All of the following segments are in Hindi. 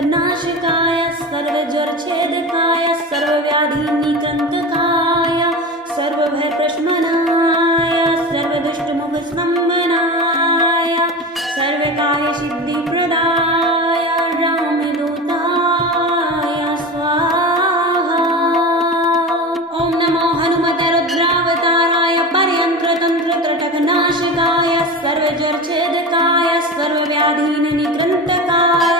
सर्वविघ्नोपशान्तये सर्वज्वरच्छेदकाय सर्वव्याधिनिकृन्तकाय सर्वभयप्रशमनाय सर्वदुष्टमुखस्तम्भनाय सर्वकार्यसिद्धिप्रदाय रामदूताय स्वाहा। ॐ नमो हनुमते रुद्रावताराय परयन्त्रतन्त्रत्रटकनाशकाय सर्वज्वरच्छेदकाय सर्वव्याधिनिकृन्तकाय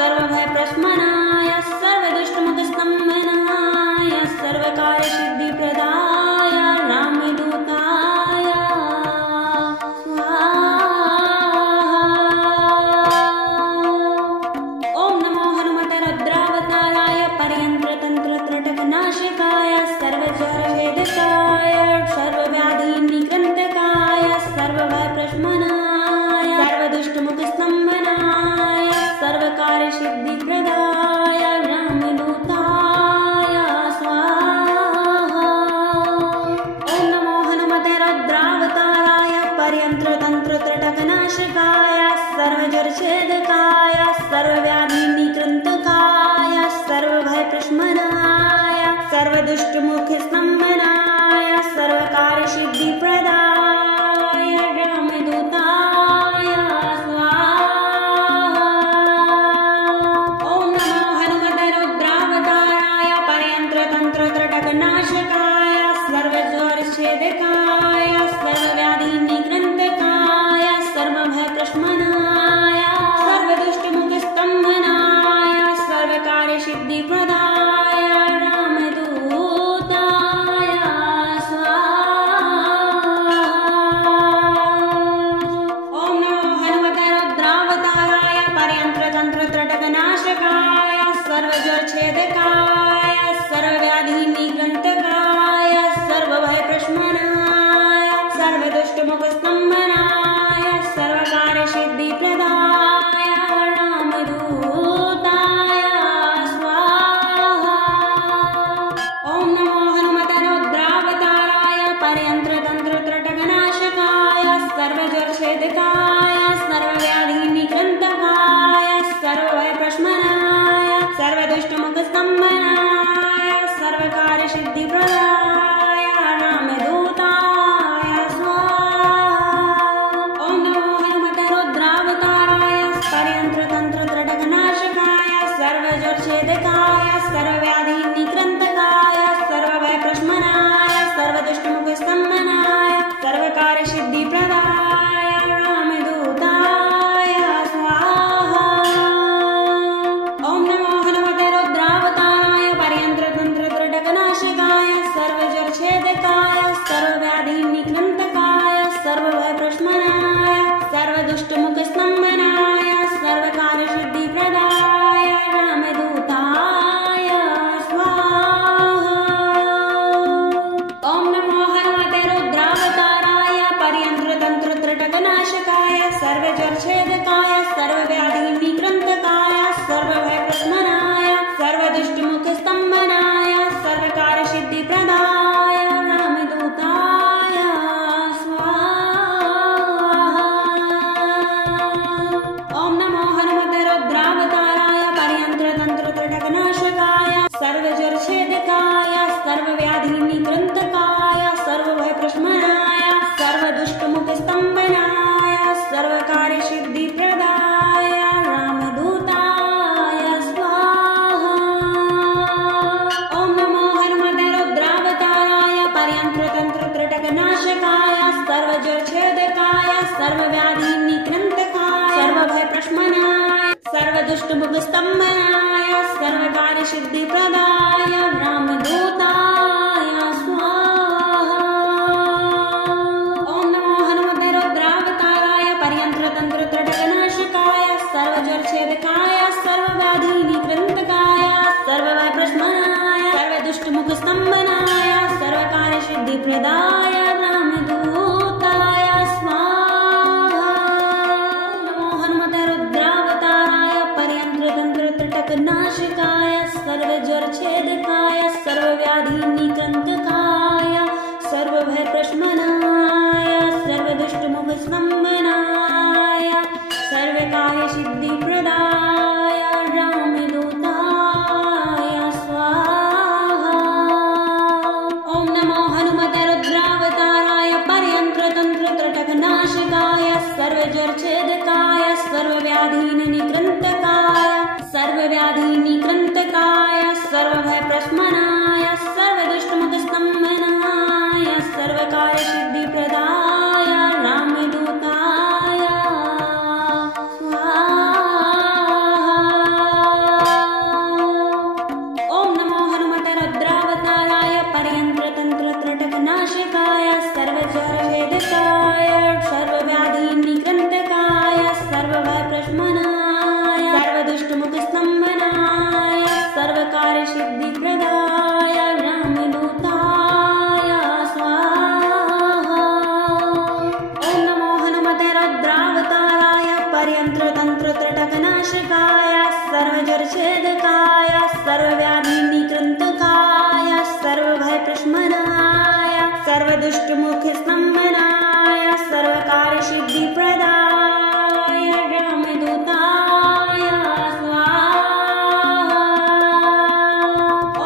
सर्वभयप्रशमनाय सर्वदुष्टमुखस्तम्भनाय सर्वकार्यसिद्धिप्रदाय रामदूताय स्वाहा। ॐ नमो हनुमते रुद्रावताराय परयन्त्रतन्त्रत्रटकनाशकाय सर्वज्वरच्छेदकाय सर्वव्याधिनिकृन्तकाय सर्वभयप्रशमनाय सर्वदुष्टमुखस्तम्भनाय सर्वकार्यसिद्धिप्रदाय रामदूताय स्वाहा। ॐ नमो हनुमते रुद्रावताराय परयन्त्रतन्त्रत्रटकनाशकाय सर्वज्वरच्छेदकाय सर्वव्याधिनिकृन्तकाय सर्वभयप्रशमनाय सर्वदुष्टमुखस्तम्भनाय सर्वकार्यसिद्धिप्रदाय रामदूताय स्वाहा। ॐ नमो हनुमते रुद्रावताराय परयन्त्रतन्त्रत्रटकनाशकाय सर्वज्वरच्छेदकाय सर्वव्याधिनिकृन्तकाय सर्वभयप्रशमनाय सर्वदुष्टमुखस्तम्भनाय सर्वकार्यसिद्धिप्रदाय रामदूताय स्वाहा। ॐ नमो हनुमते रुद्रावताराय परयन्त्रतन्त्रत्रटकनाशकाय सर्वज्वरच्छेदकाय सर्वव्याधिनिकृन्तकाय सर्वभयप्रशमनाय सर्वदुष्टमुखस्तम्भनाय सर्वकार्यसिद्धिप्रदाय रामदूताय स्वाहा। ॐ नमो हनुमते रुद्रावताराय परयन्त्रतन्त्रत्रटकनाशकाय सर्वज्वरच्छेदकाय सर्वव्याधिनिकृन्तकाय सर्वभयप्रशमनाय सर्वदुष्टमुखस्तम्भनाय सर्वकार्यसिद्धिप्रदाय रामदूताय स्वाहा। ॐ नमो हनुमते रुद्रावताराय परयन्त्रतन्त्रत्रटकनाशकाय सर्वज्वरच्छेदकाय सर्वव्याधिनिकृन्तकाय सर्वभयप्रशमनाय सर्वदुष्टमुखस्तम्भनाय सर्वकार्यसिद्धिप्रदाय रामदूताय स्वाहा। ॐ नमो हनुमते रुद्रावताराय परयन्त्रतन्त्रत्रटकनाशकाय सर्वज्वरच्छेदकाय सर्वव्याधिनिकृन्तकाय सर्वभयप्रशमनाय सर्वदुष्टमुखस्तम्भनाय सर्वकार्यसिद्धिप्रदाय रामदूताय स्वाहा। ॐ नमो हनुमते रुद्रावताराय परयन्त्रतन्त्रत्रटकनाशकाय सर्वज्वरच्छेदकाय सर्वव्याधिनिकृन्तकाय सर्वभयप्रशमनाय सर्वदुष्टमुखस्तम्भनाय सर्वकार्यसिद्धिप्रदाय रामदूताय स्वाहा। ॐ नमो हनुमते रुद्रावताराय परयन्त्रतन्त्रत्रटकनाशकाय सर्वज्वरच्छेदकाय सर्वव्याधिनिकृन्तकाय सर्वभयप्रशमनाय सर्वदुष्टमुखस्तम्भनाय सर्वकार्यसिद्धिप्रदाय रामदूताय स्वाहा। ॐ नमो हनुमते रुद्रावताराय परयन्त्रतन्त्रत्रटकनाशकाय सर्वज्वरच्छेदकाय सर्वव्याधिनिकृन्तकाय सर्वभयप्रशमनाय सर्वदुष्टमुखस्तम्भनाय सर्वकार्यसिद्धिप्रदाय रामदूताय स्वाहा। ॐ नमो हनुमते रुद्रावताराय परयन्त्रतन्त्रत्रटकनाशकाय सर्वज्वरच्छेदकाय सर्वव्याधिनिकृन्तकाय सर्वभयप्रशमनाय सर्वदुष्टमुखस्तम्भनाय सर्वकार्यसिद्धिप्रदाय रामदूताय स्वाहा। ॐ नमो हनुमते रुद्रावताराय परयन्त्रतन्त्रत्रटकनाशकाय सर्वज्वरच्छेदकाय सर्वव्याधिनिकृन्तकाय सर्वभयप्रशमनाय सर्वदुष्टमुखस्तम्भनाय सर्वकार्यसिद्धिप्रदाय सर्वज्वरच्छेदकाय सर्वव्याधिनिकृन्तकाय सर्वव्याधिनिकृन्तकाय सर्वभयप्रशमनाय सर्वदुष्टमुखस्तम्भनाय सर्वकार्यसिद्धिप्रदाय रामदूताय ॐ नमो हनुमते रुद्रावताराय पर्यन्त्रतन्त्रत्रटकनाशकाय सर्वज्वरच्छेदकाय सर्वव्याधिनिकृन्तकाय सर्वभयप्रशमनाय सर्वदुष्टमुखस्तम्भनाय सर्वकार्यसिद्धिप्रदाय रामदूताय स्वाहा। ॐ नमो हनुमते रुद्रावताराय पर्यन्त्रतन्त्रत्रटकनाशकाय सर्वज्वरच्छेदकाय सर्वव्याधिनिकृन्तकाय सर्वभयप्रशमनाय सर्वदुष्टमुखस्तम्भनाय सर्वकार्यसिद्धिप्रदाय रामदूताय स्वाहा।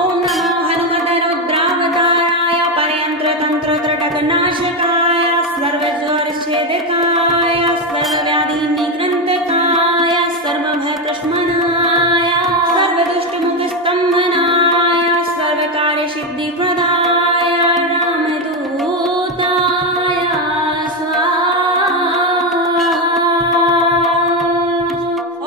ॐ नमो हनुमते रुद्रावताराय पर्यन्त्रतन्त्रत्रटकनाशकाय सर्वज्वरच्छेदकाय सर्वव्याधिनिकृन्तकाय सर्वभयप्रशमनाय सर्वदुष्टमुखस्तम्भनाय सर्वकार्यसिद्धिप्रदाय रामदूताय स्वाहा।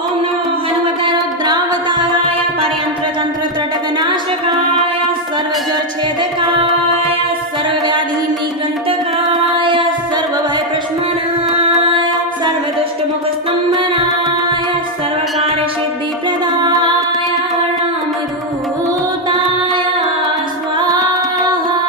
ॐ नमो हनुमते रुद्रावताराय पर्यन्त्रतन्त्रत्रटकनाशकाय सर्वज्वरच्छेदकाय सर्वव्याधिनिकृन्तकाय सर्वभयप्रशमनाय सर्वदुष्टमुखस्तम्भनाय सर्वकार्यसिद्धिप्रदाय रामदूताय स्वाहा।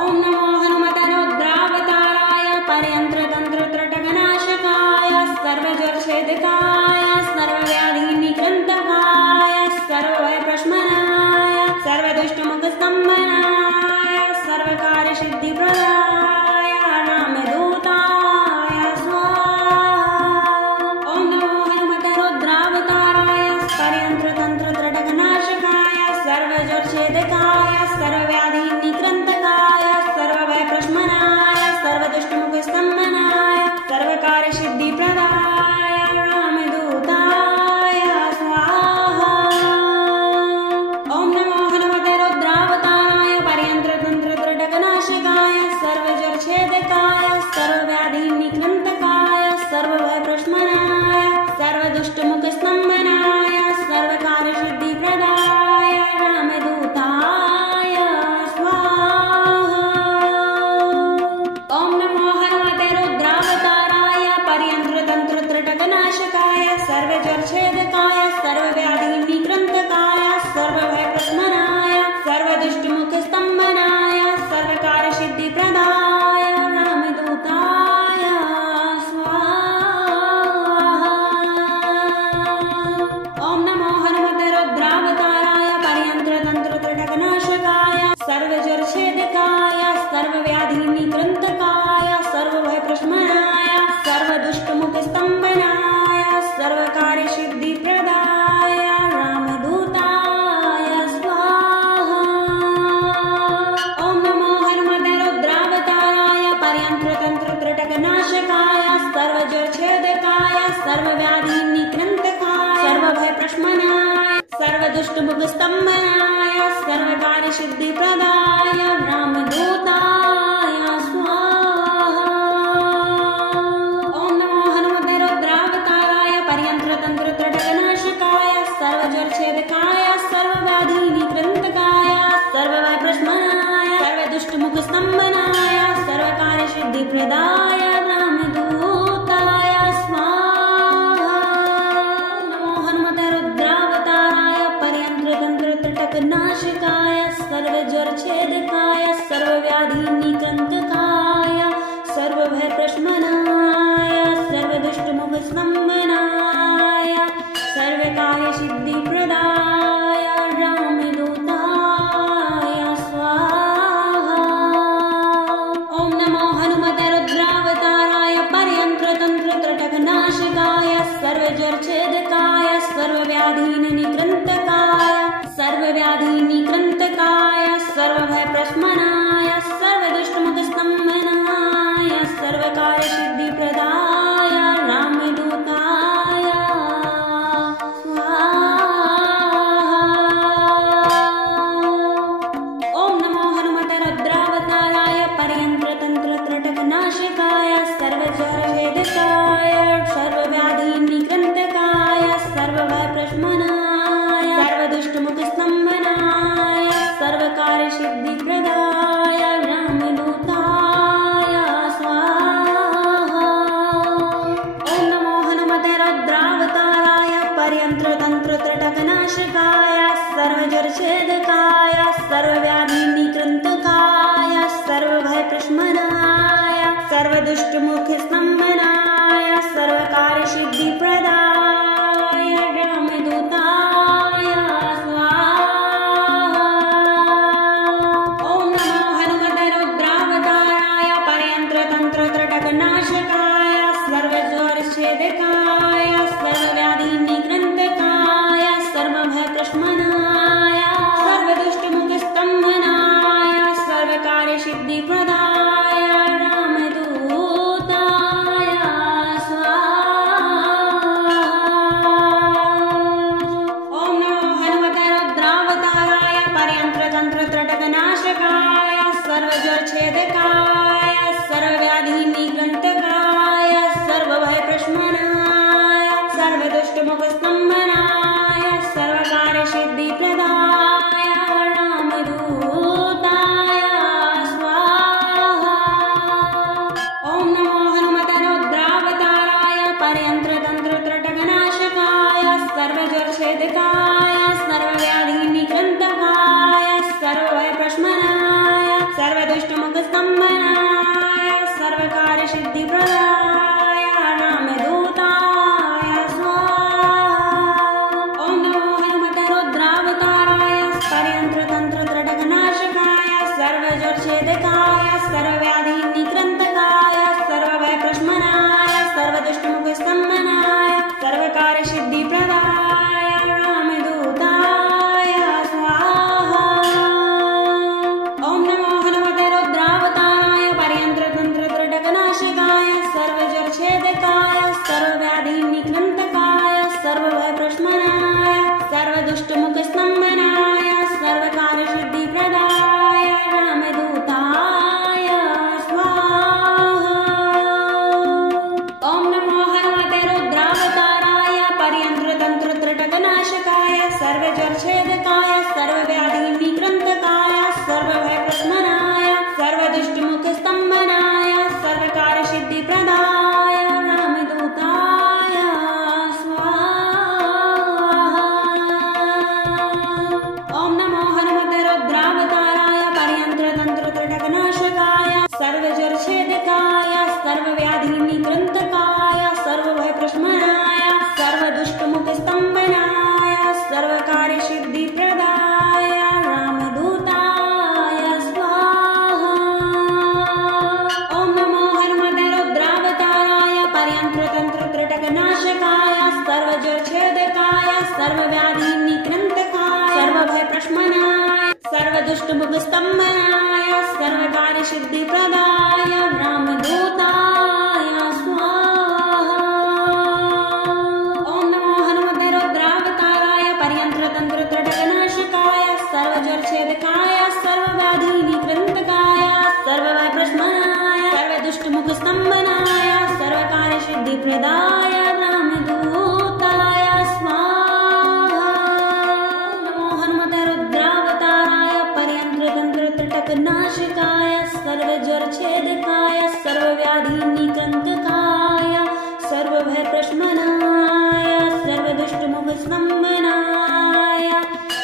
ॐ नमो हनुमते रुद्रावताराय पर्यन्त्रतन्त्रत्रटकनाशकाय सर्वज्वरच्छेदकाय सर्वव्याधिनिकृन्तकाय सर्वभयप्रशमनाय सर्वदुष्टमुखस्तम्भनाय सर्वकार्यसिद्धिप्रदाय रामदूताय स्वाहा। ॐ नमो हनुमते रुद्रावताराय पर्यन्त्रतन्त्रत्रटकनाशकाय सर्वज्वरच्छेदकाय सर्वव्याधिनिकृन्तकाय सर्वभयप्रशमनाय सर्वदुष्टमुखस्तम्भनाय सर्वकार्यसिद्धिप्रदाय रामदूताय स्वाहा। ॐ नमो हनुमते रुद्रावताराय पर्यन्त्रतन्त्रत्रटकनाशकाय सर्वज्वरच्छेदकाय सर्वव्याधिनिकृन्तकाय सर्वभयप्रशमनाय सर्वदुष्टमुखस्तम्भनाय सर्वकार्यसिद्धिप्रदाय रामदूताय स्वाहा। ॐ नमो हनुमते रुद्रावताराय पर्यन्त्रतन्त्रत्रटकनाशकाय सर्वज्वरच्छेदकाय सर्वव्याधिनिकृन्तकाय सर्वभयप्रशमनाय सर्वदुष्टमुखस्तम्भनाय सर्वकार्यसिद्धिप्रदाय रामदूताय स्वाहा। ॐ नमो हनुमते रुद्रावताराय पर्यन्त्रतन्त्रत्रटकनाशकाय सर्वज्वरच्छेदकाय सर्वव्याधिनिकृन्तकाय सर्वभयप्रशमनाय सर्वदुष्टमुखस्तम्भनाय सर्वकार्यसिद्धिप्रदाय रामदूताय स्वाहा। ॐ नमो हनुमते रुद्रावताराय पर्यन्त्रतन्त्रत्रटकनाशकाय सर्वज्वरच्छेदकाय सर्वव्याधिनिकृन्तकाय सर्वभयप्रशमनाय सर्वदुष्टमुखस्तम्भनाय सर्वकार्यसिद्धिप्रदाय रामदूताय स्वाहा। ॐ नमो हनुमते रुद्रावताराय पर्यन्त्रतन्त्रत्रटकनाशकाय सर्वज्वरच्छेदकाय सर्वव्याधिनिकृन्तकाय सर्वभयप्रशमनाय सर्वदुष्टमुखस्तम्भनाय सर्वकार्यसिद्धिप्रदाय रामदूताय स्वाहा। ॐ नमो हनुमते रुद्रावताराय पर्यन्त्रतन्त्रत्रटकनाशकाय सर्वज्वरच्छेदकाय सर्वव्याधिनिकृन्तकाय सर्वभयप्रशमनाय सर्वदुष्टमुखस्तम्भनाय सर्वकार्यसिद्धिप्रदाय रामदूताय स्वाहा। ॐ नमो हनुमते रुद्रावताराय सर्वज्वरभेदकाय सर्वव्याधिनिकृन्तकाय सर्वभयप्रशमनाय सर्वदुष्टमुखस्तम्भनाय सर्वकार्यसिद्धिप्रदाय रामदूताय स्वाहा। ॐ नमो हनुमते रुद्रावताराय पर्यन्त्रतन्त्रत्रटकनाशकाय सर्वज्वरच्छेदकाय सर्वव्याधिनिकृन्तकाय सर्वभयप्रशमनाय सर्वदुष्टमुखस्तम्भनाय सर्वकार्यसिद्धिप्रदाय रामदूताय स्वाहा। ॐ नमो हनुमते रुद्रावताराय पर्यन्त्रतन्त्रत्रटकनाशकाय सर्वज्वरच्छेदकाय सर्वव्याधिनिकृन्तकाय सर्वभयप्रशमनाय सर्वदुष्टमुखस्तम्भनाय सर्वकार्यसिद्धिप्रदाय रामदूताय स्वाहा। ॐ नमो हनुमते रुद्रावताराय पर्यन्त्रतन्त्रत्रटकनाशकाय सर्वज्वरच्छेदकाय सर्वव्याधिनिकृन्तकाय सर्वभयप्रशमनाय सर्वदुष्टमुखस्तम्भनाय सर्वकार्यसिद्धिप्रदाय रामदूताय स्वाहा। ॐ नमो हनुमते रुद्रावताराय पर्यन्त्रतन्त्रत्रटकनाशकाय सर्वज्वरच्छेदकाय सर्वव्याधिनिकृन्तकाय सर्वभयप्रशमनाय सर्वदुष्टमुखस्तम्भनाय सर्वकार्यसिद्धिप्रदाय रामदूताय स्वाहा। ॐ नमो हनुमते रुद्रावताराय पर्यन्त्रतन्त्रत्रटकनाशकाय सर्वज्वरच्छेदकाय सर्वव्याधिनिकृन्तकाय सर्वभयप्रशमनाय सर्वदुष्टमुखस्तम्भनाय सर्वकार्यसिद्धिप्रदाय रामदूताय स्वाहा। ॐ नमो हनुमते रुद्रावताराय पर्यन्त्रतन्त्रत्रटकनाशकाय सर्वज्वरच्छेदकाय सर्वव्याधिनिकृन्तकाय सर्वभयप्रशमनाय सर्वदुष्टमुखस्तम्भनाय सर्वकार्यसिद्धिप्रदाय रामदूताय स्वाहा। ॐ नमो हनुमते रुद्रावताराय पर्यन्त्रतन्त्रत्रटकनाशकाय सर्वज्वरच्छेदकाय सर्वव्याधिनिकृन्तकाय सर्वभयप्रशमनाय सर्वदुष्टमुखस्तम्भनाय सर्वकार्यसिद्धिप्रदाय रामदूताय स्वाहा। ॐ नमो हनुमते रुद्रावताराय पर्यन्त्रतन्त्रत्रटकनाशकाय सर्वज्वरच्छेदकाय सर्वव्याधिनिकृन्तकाय सर्वभयप्रशमनाय सर्वदुष्टमुखस्तम्भनाय सर्वकार्यसिद्धिप्रदाय रामदूताय स्वाहा। ॐ नमो हनुमते रुद्रावताराय पर्यन्त्रतन्त्रत्रटकनाशकाय सर्वज्वरच्छेदकाय सर्वव्याधिनिकृन्तकाय सर्वभयप्रशमनाय सर्वदुष्टमुखस्तम्भनाय सर्वकार्यसिद्धिप्रदाय रामदूताय स्वाहा। ॐ नमो हनुमते रुद्रावताराय पर्यन्त्रतन्त्रत्रटकनाशकाय सर्वज्वरच्छेदकाय सर्वव्याधिनिकृन्तकाय सर्वभयप्रशमनाय सर्वदुष्टमुखस्तम्भनाय सर्वकार्यसिद्धिप्रदाय रामदूताय स्वाहा। ॐ नमो हनुमते रुद्रावताराय पर्यन्त्रतन्त्रत्रटकनाशकाय सर्वज्वरच्छेदकाय सर्वव्याधिनिकृन्तकाय सर्वभयप्रशमनाय सर्वदुष्टमुखस्तम्भनाय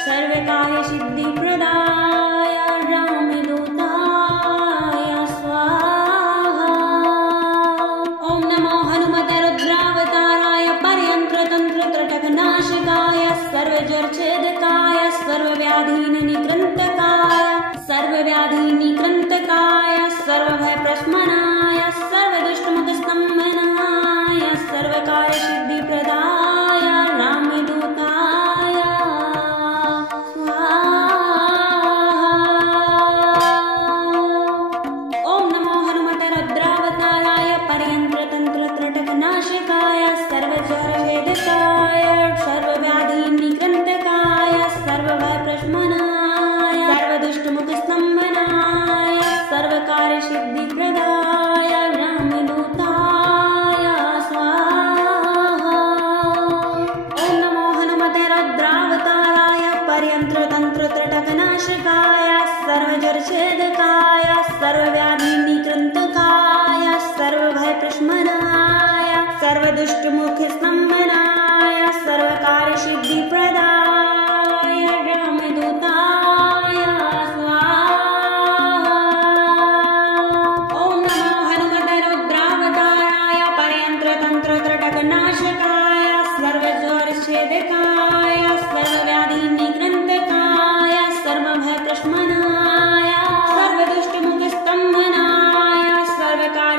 सर्वकार्यसिद्धिप्रदाय रामदूताय स्वाहा। ॐ नमो हनुमते रुद्रावताराय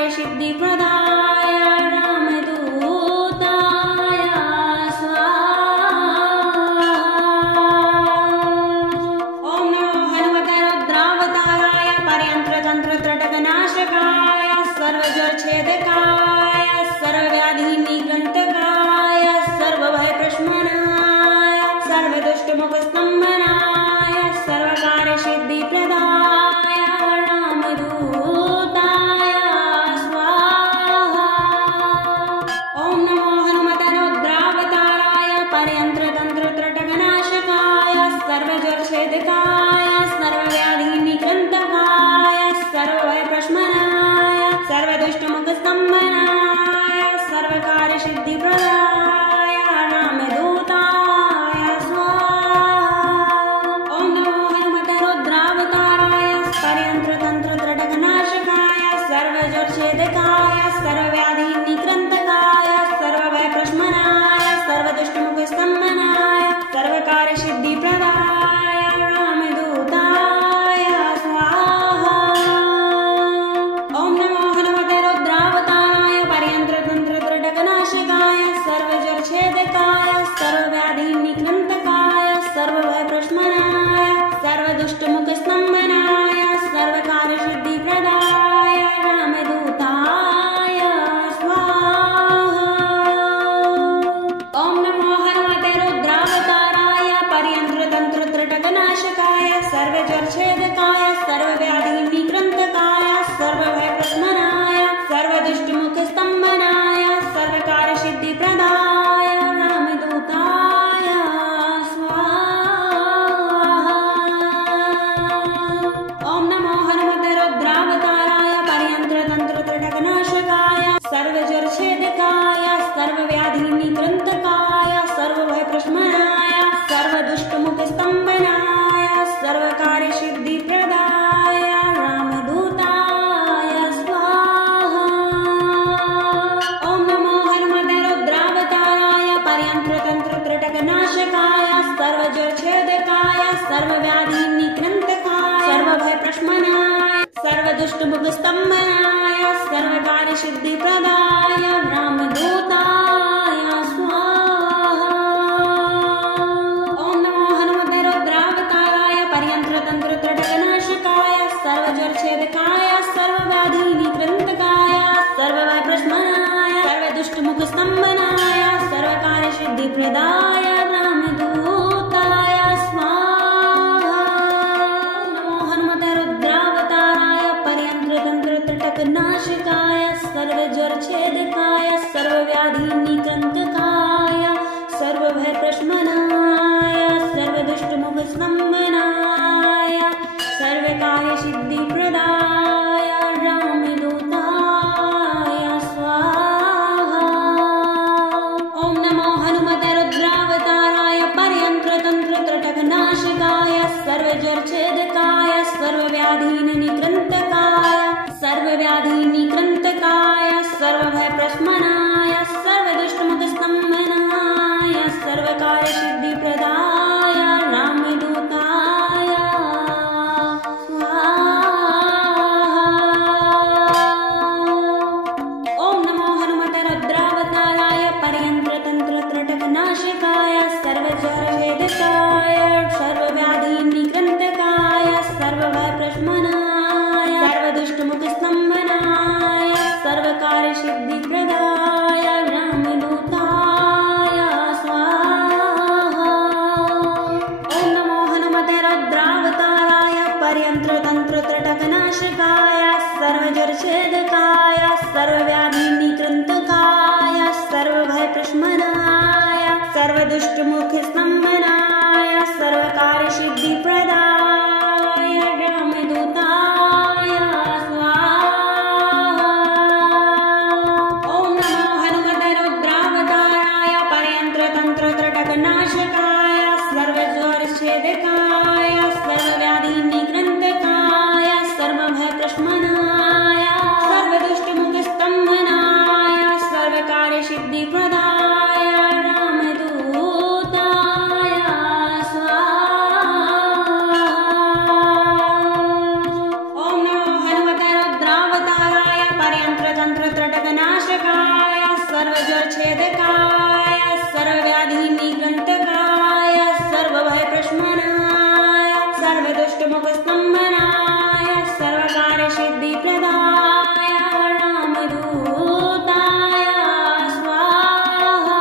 सर्वकार्यसिद्धिप्रदाय रामदूताय स्वाहा। ॐ नमो हनुमते रुद्रावताराय पर्यन्त्रतन्त्रत्रटकनाशकाय सर्वज्वरच्छेदकाय सर्वव्याधिनिग्रन्तकाय सर्वभयप्रशमनाय सर्वदुष्टमुखस्तम्भनाय सर्वकार्यसिद्धिप्रदाय रामदूताय स्वाहा। ॐ नमो हनुमते रुद्रावताराय पर्यन्त्रतन्त्रत्रटकनाशकाय सर्वज्वरच्छेदकाय सर्वव्याधिनिग्रन्तकाय सर्वभयप्रशमनाय सर्वदुष्टमुखस्तम्भनाय सर्वकार्यसिद्धिप्रदाय रामदूताय स्वाहा। ॐ नमो हनुमते रुद्रावताराय पर्यन्त्रतन्त्रत्रटकनाशकाय सर्वज्वरच्छेदकाय सर्वव्याधिनिग्रन्तकाय सर्वभयप्रशमनाय सर्वदुष्टमुखस्तम्भनाय सर्वकार्यसिद्धिप्रदाय रामदूताय स्वाहा। ॐ नमो हनुमते रुद्रावताराय पर्यन्त्रतन्त्रत्रटकनाशकाय सर्वज्वरच्छेदकाय सर्वव्याधिनिग्रन्तकाय सर्वभयप्रशमनाय सर्वदुष्टमुखस्तम्भनाय सर्वकार्यसिद्धिप्रदाय रामदूताय स्वाहा। ॐ नमो हनुमते रुद्रावताराय पर्यन्त्रतन्त्रत्रटकनाशकाय सर्वज्वरच्छेदकाय सर्वव्याधिनिग्रन्तकाय सर्वभयप्रशमनाय सर्वदुष्टमुखस्तम्भनाय सर्वकार्यसिद्धिप्रदाय रामदूताय स्वाहा। ॐ नमो हनुमते रुद्रावताराय पर्यन्त्रतन्त्रत्रटकनाशकाय सर्वज्वरच्छेदकाय सर्वव्याधिनिग्रन्तकाय सर्वभयप्रशमनाय सर्वदुष्टमुखस्तम्भनाय सर्वकार्यसिद्धिप्रदाय रामदूताय स्वाहा। ॐ नमो हनुमते रुद्रावताराय पर्यन्त्रतन्त्रत्रटकनाशकाय सर्वज्वरच्छेदकाय सर्वव्याधिनिग्रन्तकाय सर्वभयप्रशमनाय सर्वदुष्टमुखस्तम्भनाय सर्वकार्यसिद्धिप्रदाय रामदूताय स्वाहा। ॐ नमो हनुमते रुद्रावताराय पर्यन्त्रतन्त्रत्रटकनाशकाय सर्वज्वरच्छेदकाय सर्वव्याधिनिग्रन्तकाय सर्वभयप्रशमनाय सर्वदुष्टमुखस्तम्भनाय सर्वकार्यसिद्धिप्रदाय रामदूताय स्वाहा। ॐ नमो हनुमते रुद्रावताराय पर्यन्त्रतन्त्रत्रटकनाशकाय सर्वज्वरच्छेदकाय सर्वव्याधिनिग्रन्तकाय सर्वभयप्रशमनाय सर्वदुष्टमुखस्तम्भनाय सर्वकार्यसिद्धिप्रदाय रामदूताय स्वाहा। ॐ नमो हनुमते रुद्रावताराय पर्यन्त्रतन्त्रत्रटकनाशकाय सर्वज्वरच्छेदकाय सर्वव्याधिनिग्रन्तकाय सर्वव्याधिनिग्रन्तकाय सर्वभयप्रशमनाय सर्वदुष्टमुखस्तम्भनाय सर्वकार्यसिद्धिप्रदाय रामदूताय स्वाहा। ॐ नमो हनुमते रुद्रावताराय पर्यन्त्रतन्त्रत्रटकनाशकाय सर्वज्वरच्छेदकाय सर्वव्याधिनिग्रन्तकाय सर्वभयप्रशमनाय सर्वदुष्टमुखस्तम्भनाय सर्वकार्यसिद्धिप्रदाय रामदूताय स्वाहा। ॐ नमो हनुमते रुद्रावताराय पर्यन्त्रतन्त्रत्रटकनाशकाय सर्वज्वरच्छेदकाय सर्वव्याधिनिग्रन्तकाय सर्वभयप्रशमनाय सर्वदुष्टमुखस्तम्भनाय सर्वकार्यसिद्धिप्रदाय रामदूताय स्वाहा। ॐ नमो हनुमते रुद्रावताराय पर्यन्त्रतन्त्रत्रटकनाशकाय सर्वज्वरच्छेदकाय सर्वव्याधिनिग्रन्तकाय सर्वभयप्रशमनाय सर्वदुष्टमुखस्तम्भनाय सर्वकार्यसिद्धिप्रदाय रामदूताय सर्वज्वरच्छेदकाय सर्वव्याधिनिग्रन्थकाय सर्वभयप्रशमनाय सर्वदुष्टमुखस्तम्भनाय सर्वकार्यसिद्धिप्रदाय रामदूताय स्वाहा।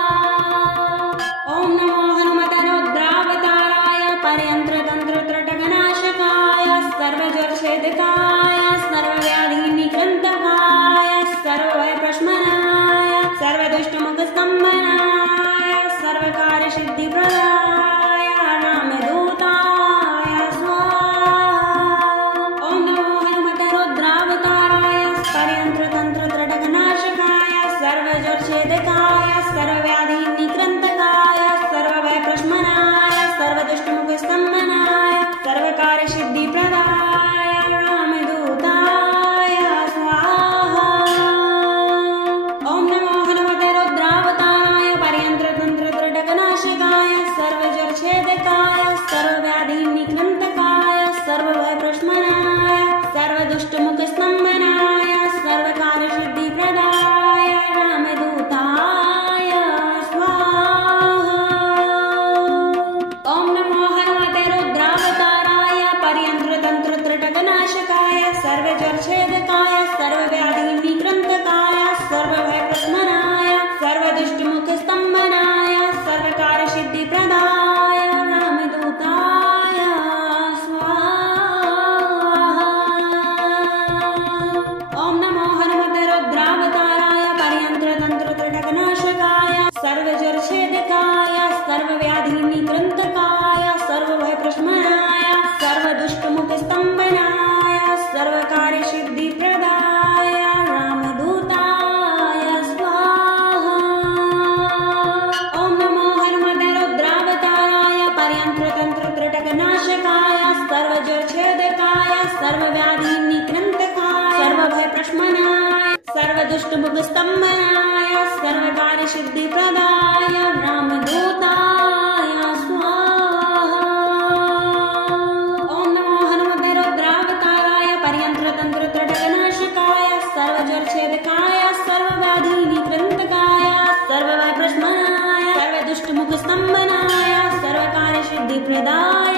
ॐ नमो हनुमते रुद्रावताराय परयन्त्रतन्त्रत्रटकनाशकाय सर्वज्वरच्छेदकाय सर्वव्याधिनिग्रन्थकाय सर्वभयप्रशमनाय सर्वदुष्टमुखस्तम्भनाय सर्वकार्यसिद्धिप्रदाय रामदूताय स्वाहा। ॐ नमो हनुमते रुद्रावताराय परयन्त्रतन्त्रत्रटकनाशकाय सर्वज्वरच्छेदकाय सर्वव्याधिनिग्रन्थकाय सर्वभयप्रशमनाय सर्वदुष्टमुखस्तम्भनाय सर्वकार्यसिद्धिप्रदाय रामदूताय स्वाहा। ॐ नमो हनुमते रुद्रावताराय परयन्त्रतन्त्रत्रटकनाशकाय सर्वज्वरच्छेदकाय सर्वव्याधिनिग्रन्थकाय सर्वभयप्रशमनाय सर्वदुष्टमुखस्तम्भनाय सर्वकार्यसिद्धिप्रदाय रामदूताय स्वाहा। ॐ नमो हनुमते रुद्रावताराय परयन्त्रतन्त्रत्रटकनाशकाय सर्वज्वरच्छेदकाय सर्वव्याधिनिग्रन्थकाय सर्वभयप्रशमनाय सर्वदुष्टमुखस्तम्भनाय सर्वकार्यसिद्धिप्रदाय रामदूताय स्वाहा। ॐ नमो हनुमते रुद्रावताराय परयन्त्रतन्त्रत्रटकनाशकाय सर्वज्वरच्छेदकाय सर्वव्याधिनिग्रन्थकाय सर्वभयप्रशमनाय सर्वदुष्टमुखस्तम्भनाय सर्वकार्यसिद्धिप्रदाय रामदूताय स्वाहा। ॐ नमो हनुमते रुद्रावताराय परयन्त्रतन्त्रत्रटकनाशकाय सर्वज्वरच्छेदकाय सर्वव्याधिनिग्रन्थकाय सर्वभयप्रशमनाय सर्वदुष्टमुखस्तम्भनाय सर्वकार्यसिद्धिप्रदाय रामदूताय स्वाहा। ॐ नमो हनुमते रुद्रावताराय परयन्त्रतन्त्रत्रटकनाशकाय सर्वज्वरच्छेदकाय सर्वव्याधिनिग्रन्थकाय सर्वभयप्रशमनाय सर्वदुष्टमुखस्तम्भनाय सर्वकार्यसिद्धिप्रदाय